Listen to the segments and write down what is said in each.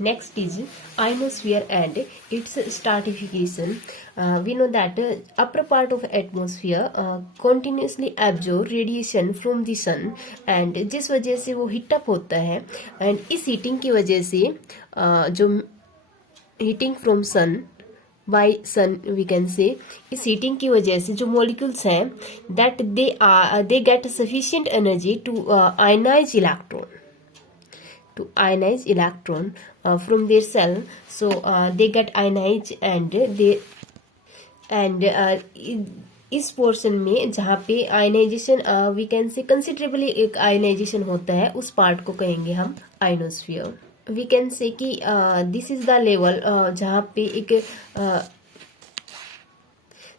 Next is ionosphere and its stratification. We know that upper part of atmosphere continuously absorb radiation from the sun and जिस वजह से वो heat up होता है and इस heating की वजह से जो heating from sun by sun we can say इस हीटिंग की वजह से जो मॉलिक्यूल्स हैं that they get sufficient energy to ionise electron from their cell, so they get ionized and इस पोर्शन में जहाँ पे ionisation we can say considerably एक आयनाइजेशन होता है उस पार्ट को कहेंगे हम आयनोस्फीयर। वी कैन से कि दिस इज द लेवल जहाँ पे एक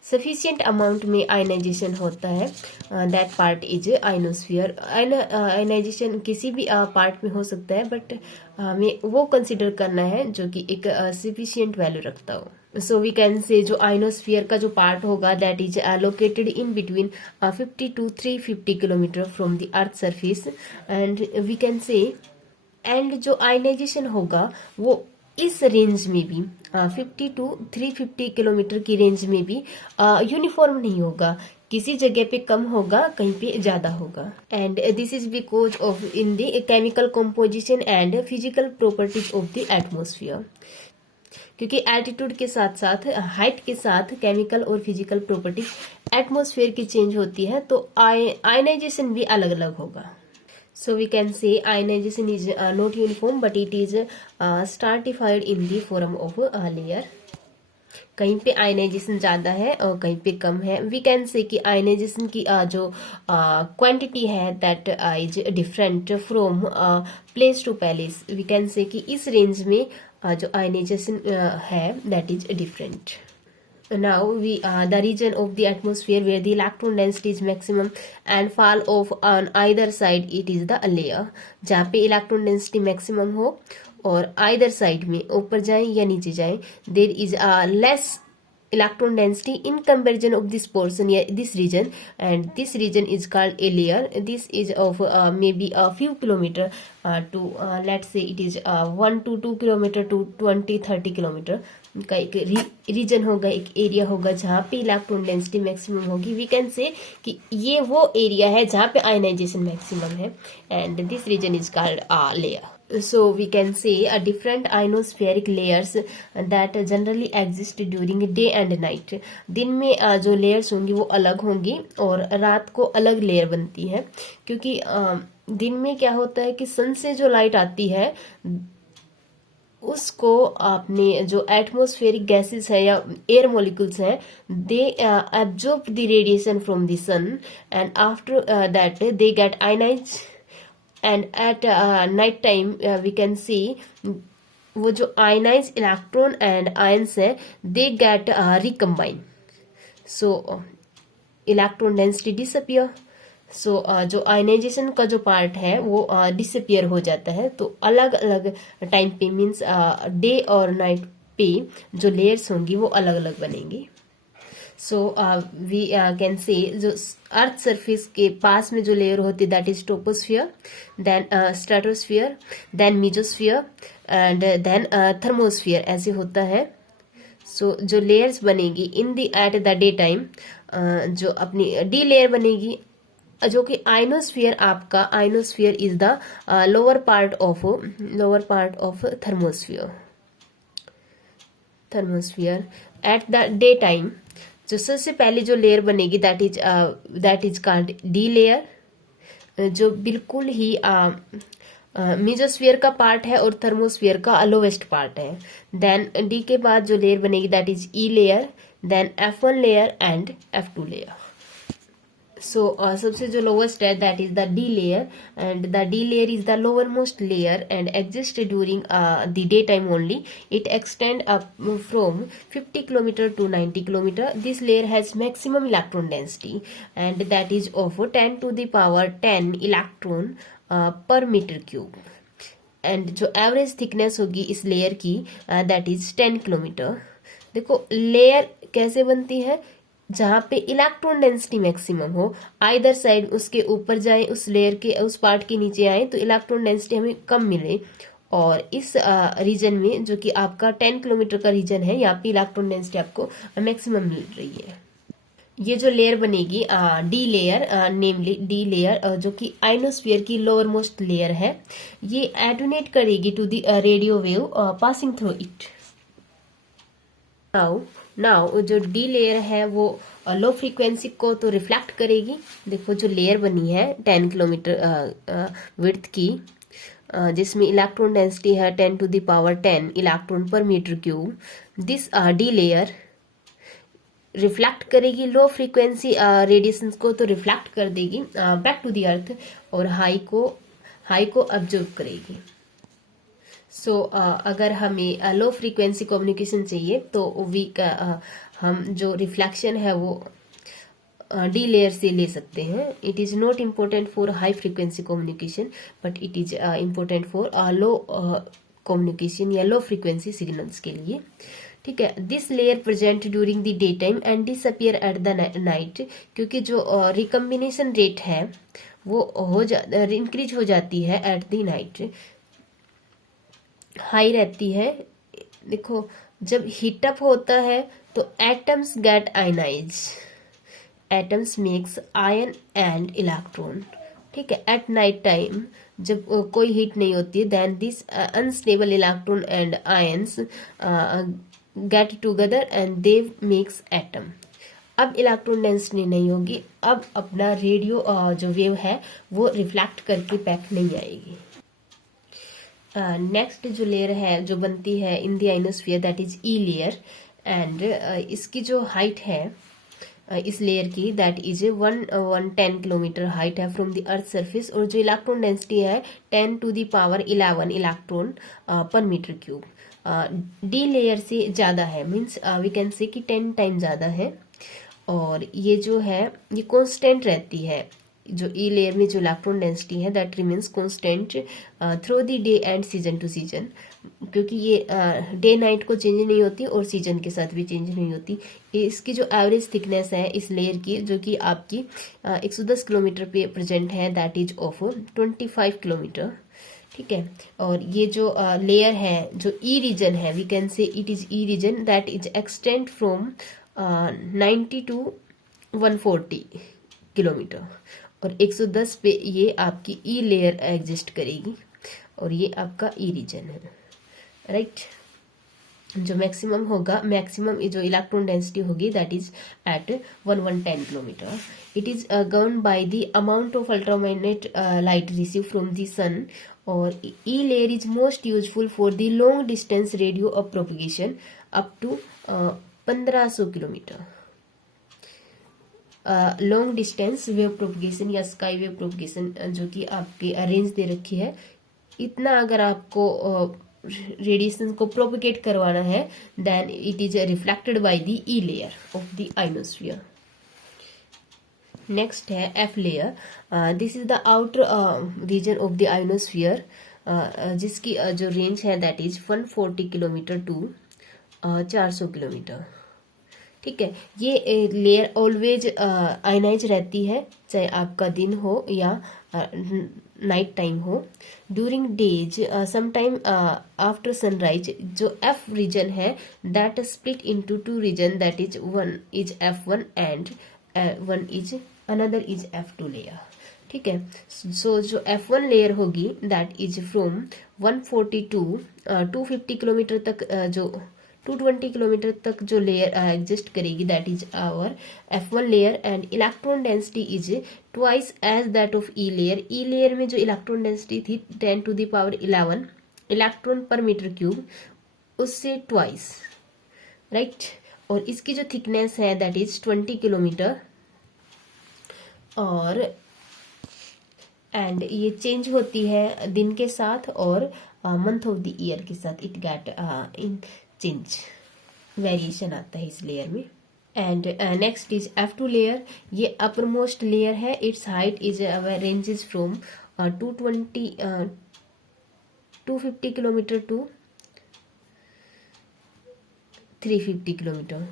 सफिशिएंट अमाउंट में आयनाइजेशन होता है, that part is ionosphere. Ionisation किसी भी पार्ट में हो सकता है बट हमें वो कंसिडर करना है जो कि एक सफिशिएंट वैल्यू रखता हो। सो वी कैन से जो आयनोस्फीयर का जो पार्ट होगा that is located in between 50 to 350 kilometre from the earth surface and we can say and जो आयनाइजेशन होगा वो इस रेंज में भी 50 to 350 किलोमीटर की रेंज में भी यूनिफॉर्म नहीं होगा, किसी जगह पे कम होगा कहीं पे ज्यादा होगा। And this is because of in the chemical composition and physical properties of the atmosphere, क्योंकि एल्टीट्यूड के साथ साथ हाइट के साथ केमिकल और फिजिकल प्रॉपर्टीज एटमोस्फेयर की चेंज होती है तो आयनाइजेशन भी अलग अलग होगा। So we can say ionization is not uniform but it is stratified in the form of a layer. कहीं पे आयनाइजेशन ज़्यादा है और कहीं पे कम है। वी कैन से कि आयनाइजेशन की जो क्वांटिटी है that is different from place to place. We can say कि इस रेंज में जो आयनाइजेशन है that is different. Now the region of the atmosphere where the electron density is maximum and fall off on either side it is the layer। जहाँ पे electron density maximum हो और either side में ऊपर जाए या नीचे जाए there is a less electron density in comparison of this portion या this region and this region is called a layer। This is of maybe a few kilometer to let's say it is 1 to 2 kilometer to 20-30 kilometer का एक reason होगा, एक area होगा जहाँ पे electron density maximum होगी। We can say कि ये वो एरिया है जहाँ पे आयनाइजेशन मैक्सिमम है and this region is called layer. So we can say different ionospheric layers that generally exist during day and night. दिन में जो लेयर्स होंगी वो अलग होंगी और रात को अलग लेयर बनती है, क्योंकि दिन में क्या होता है कि सन से जो लाइट आती है उसको आपने जो एटमॉस्फेरिक गैसेस है या एयर मॉलिक्यूल्स हैं they absorb the radiation from the sun and after that they get ionize and at night time we can see वो जो आयनाइज इलेक्ट्रॉन एंड आयंस है they get recombine, so electron density disappear. So जो ionization का जो part है वो disappear हो जाता है। तो अलग अलग टाइम पे मीन्स डे और नाइट पे जो लेयर्स होंगी वो अलग अलग बनेंगी। सो वी कैन से जो अर्थ सरफेस के पास में जो लेयर होती है that is troposphere, then stratosphere, then mesosphere and then thermosphere, ऐसे होता है। सो जो लेयर्स बनेगी in the at the day time जो अपनी डी लेयर बनेगी जो कि आयनोस्फियर, आपका ionosphere is the lower part of thermosphere at the day time. जो सबसे पहले जो लेयर बनेगी that is called D layer, जो बिल्कुल ही मीजोस्फियर का पार्ट है और थर्मोस्फियर का लोवेस्ट पार्ट है। देन डी के बाद जो लेयर बनेगी that is E layer, then F1 layer and F2 layer. So सबसे जो लोवेस्ट है that is the D layer and the D layer is the lower most layer and exist during the day time only. It extend up from 50 kilometre to 90 kilometre. This layer has maximum electron density and that is of 10 to the power 10 electron per metre cube and जो average thickness होगी इस layer की that is 10 kilometre. देखो layer कैसे बनती है, जहाँ पे इलेक्ट्रॉन डेंसिटी मैक्सिमम हो, आइदर साइड उसके ऊपर जाए, उस लेयर के उस पार्ट के नीचे आए तो इलेक्ट्रॉन डेंसिटी हमें कम मिले, और इस रीजन में जो कि आपका 10 किलोमीटर का रीजन है, यहाँ पे इलेक्ट्रॉन डेंसिटी आपको मैक्सिमम मिल रही है। ये जो लेयर बनेगी डी लेयर, नेमली डी लेयर, जो कि आइनोस्फीयर की लोअर मोस्ट लेयर है, ये एटोनेट करेगी to the radio wave passing through it. Now जो डी लेयर है वो लो फ्रीक्वेंसी को तो रिफ्लेक्ट करेगी। देखो जो लेयर बनी है 10 किलोमीटर विड्थ की, जिसमें इलेक्ट्रॉन डेंसिटी है 10 to the power 10 electron per metre cube. This D layer reflect करेगी लो फ्रीक्वेंसी रेडिएशन को तो रिफ्लेक्ट कर देगी बैक टू द अर्थ, और हाई को ऑब्जर्व करेगी। सो अगर हमें लो फ्रीक्वेंसी कम्युनिकेशन चाहिए तो हम जो रिफ्लेक्शन है वो डी लेयर से ले सकते हैं। It is not important for high frequency communication, but it is important for low communication या लो फ्रीक्वेंसी सिग्नल्स के लिए। ठीक है, this layer present during the day time and disappear eight the night, क्योंकि जो रिकम्बिनेशन रेट है वो increase हो जाती है एट द नाइट, हाई रहती है। देखो जब हीटअप होता है तो atoms get ionise, atoms makes ion and electron. ठीक है, एट नाइट टाइम जब कोई हीट नहीं होती है, then this unstable electron and ions get together and they makes atom. अब इलेक्ट्रॉन डेंसिटी नहीं होगी, अब अपना रेडियो जो वेव है वो रिफ्लेक्ट करके बैक नहीं आएगी। नेक्स्ट जो लेयर है जो बनती है in the ionosphere, that is E layer, and इसकी जो हाइट है इस लेयर की, दैट इज 110 किलोमीटर हाइट है फ्रॉम द अर्थ सरफेस, और जो इलेक्ट्रॉन डेंसिटी है 10 to the power 11 electron per metre cube. D layer से ज़्यादा है, मीन्स वी कैन से कि 10 टाइम ज़्यादा है, और ये जो है ये कांस्टेंट रहती है। जो ई लेयर में जो इलेक्ट्रॉन डेंसिटी है that remains constant through the day and season two season, क्योंकि ये डे नाइट को चेंज नहीं होती और सीजन के साथ भी चेंज नहीं होती। इसकी जो एवरेज थिकनेस है इस लेयर की, जो कि आपकी 110 किलोमीटर पे प्रेजेंट है, दैट इज ऑफ 25 किलोमीटर। ठीक है, और ये जो लेयर है जो ई रीजन है, we can say it is E region that is extend from 90 to 140 kilometre, और 110 पे ये आपकी ई लेयर एग्जिस्ट करेगी, और ये आपका ई रीजन है, राइट। जो मैक्सिमम होगा, मैक्सिमम जो इलेक्ट्रॉन डेंसिटी होगी that is at 1110 kilometre. It is govern by the amount of ultraviolet light receive from the sun, और E layer is most useful for the long distance radio of propagation up to 1500 kilometre. Long distance wave propagation या sky wave propagation जो कि आपकी range दे रखी है, इतना अगर आपको रेडिएशन को प्रोपगेट करवाना है then it is reflected by the E layer of the ionosphere. Next है F layer, this is the outer region of the ionosphere, जिसकी जो रेंज है that is 140 kilometre to 400 kilometre. ठीक है, ये लेयर ऑलवेज आयनाइज रहती है, चाहे आपका दिन हो या नाइट टाइम हो। During days sometime after sunrise, जो एफ रीजन है that split into two region, that is one is F1 and one is another is F2 layer. ठीक है, सो जो F1 लेयर होगी that is from 140 to 250 kilometre तक, जो 220 kilometre तक जो लेयर एग्जिस्ट करेगी that is our F1 layer, and electron density is twice as that of E layer. E layer में जो इलेक्ट्रॉन डेंसिटी थी 10 to the power 11 electron per metre cube, उससे twice, right. और इसकी जो थिकनेस है that is 20 kilometre, और and ये चेंज होती है दिन के साथ और मंथ ऑफ द ईयर के साथ, it get in change, variation आता है इस लेयर में। And next is F2 layer, ये अपर मोस्ट लेयर है, its height is ranges from 250 kilometre to 350 kilometre,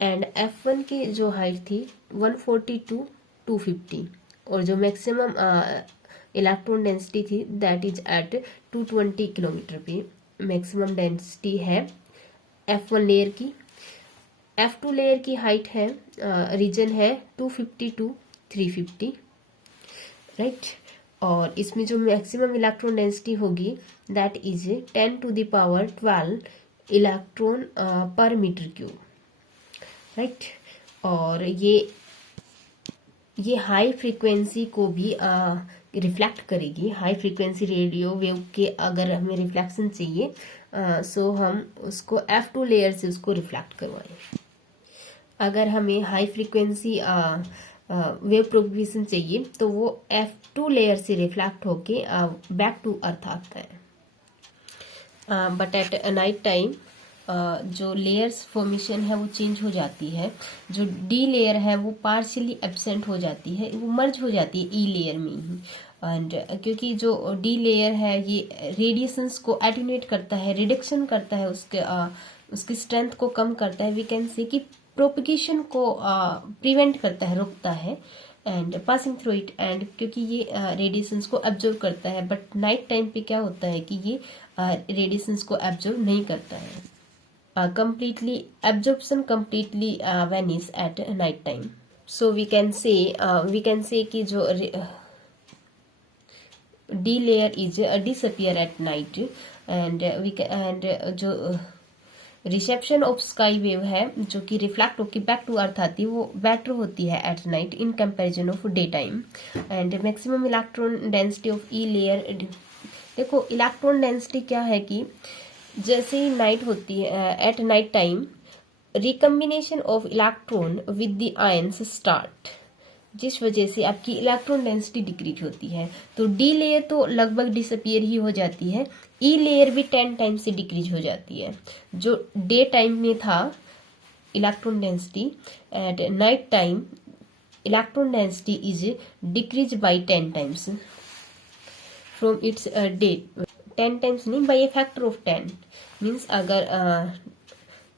and F1 की जो हाइट थी 140 टू 250, और जो मैक्सिमम इलेक्ट्रॉन डेंसिटी थी दैट इज एट 220 किलोमीटर पे। मैक्सिमम डेंसिटी है F1 लेयर की। F2 लेयर की हाइट है रीजन है 250 टू 350, राइट। और इसमें जो मैक्सिमम इलेक्ट्रॉन डेंसिटी होगी that is 10 to the power 12 electron per metre cube, right. और ये हाई फ्रीक्वेंसी को भी रिफ्लेक्ट करेगी। हाई फ्रीक्वेंसी रेडियो वेव के अगर हमें रिफ्लेक्शन चाहिए सो हम उसको F2 लेयर से उसको रिफ्लेक्ट करवाएं। अगर हमें हाई फ्रीक्वेंसी वेव प्रोपगेशन चाहिए तो वो F2 लेयर से रिफ्लेक्ट होके बैक टू अर्थ आता है। बट एट नाइट टाइम जो लेयर्स फॉर्मेशन है वो चेंज हो जाती है। जो डी लेयर है वो पार्शियली एब्सेंट हो जाती है, वो मर्ज हो जाती है ई लेयर में ही। एंड क्योंकि जो डी लेयर है ये रेडिएशंस को एटेन्यूएट करता है, रिडक्शन करता है, उसकी स्ट्रेंथ को कम करता है। वी कैन से कि प्रोपगेशन को प्रिवेंट करता है, रोकता है and passing through it. And क्योंकि ये रेडिएशंस को एब्जॉर्ब करता है, बट नाइट टाइम पे क्या होता है कि ये रेडिएशंस को एब्जॉर्ब नहीं करता है। completely absorption completely vanish at night time. So we can say कि जो D layer is disappear at night and जो रिसेप्शन ऑफ स्काई वेव है जो कि रिफ्लेक्ट होकर बैक टू अर्थ आती है वो बेटर होती है at night in comparison of day time. And maximum electron density of E layer, देखो इलेक्ट्रॉन डेंसिटी क्या है कि जैसे ही नाइट होती है eight night time recombination of electron with the ions start, जिस वजह से आपकी इलेक्ट्रॉन डेंसिटी डिक्रीज होती है। तो डी लेयर तो लगभग डिसअपियर ही हो जाती है, ई लेयर भी 10 टाइम्स से डिक्रीज हो जाती है। जो डे टाइम में था electron density, at night time electron density is decrease by 10 times from its day. 10 times नहीं, by a factor of 10 means अगर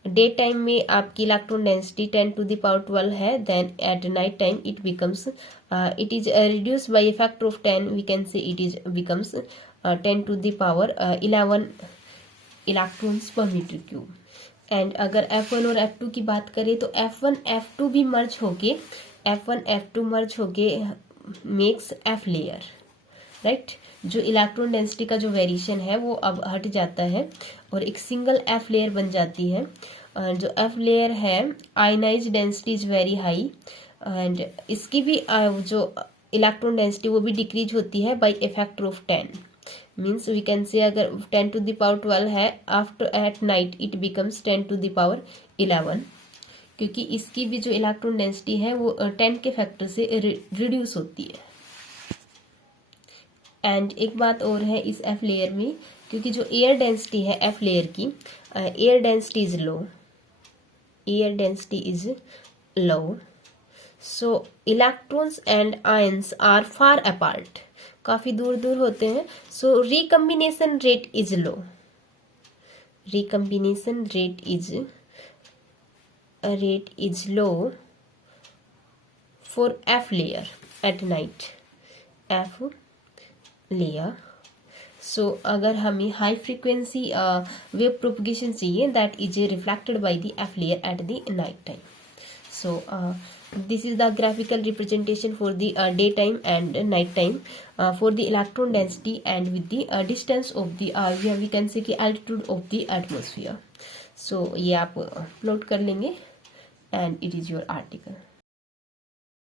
डे टाइम में आपकी electron density 10 to the power 12 है, then at night time it becomes it is reduce by a factor of 10, we can say it is becomes 10 to the power 11 electrons per metre cube. And अगर F1 और F2 की बात करें तो F1 F2 भी मर्ज होके makes F layer, right. जो electron density का जो वेरिएशन है वो अब हट जाता है और एक सिंगल F लेयर बन जाती है। जो F लेयर है ionise density is very high and इसकी भी जो इलेक्ट्रॉन डेंसिटी वो भी डिक्रीज होती है by a factor of 10 means we can say अगर 10 टू द पावर 12 है, after at night it becomes 10 to the power 11, क्योंकि इसकी भी जो इलेक्ट्रॉन डेंसिटी है वो 10 के फैक्टर से रिड्यूस होती है। एंड एक बात और है इस F लेयर में, क्योंकि जो एयर डेंसिटी है F लेयर की, air density is low, so electrons and ions are far apart, काफी दूर दूर होते हैं। So recombination rate is low for F layer at night, F layer. So अगर हमें हाई फ्रीक्वेंसी वेव प्रोपगेशन चाहिए that is reflected by the F layer at the night time. So this is the graphical representation for the daytime and night time for the electron density and with the distance of the we can say कि altitude of the atmosphere. So ये आप plot कर लेंगे and it is your article.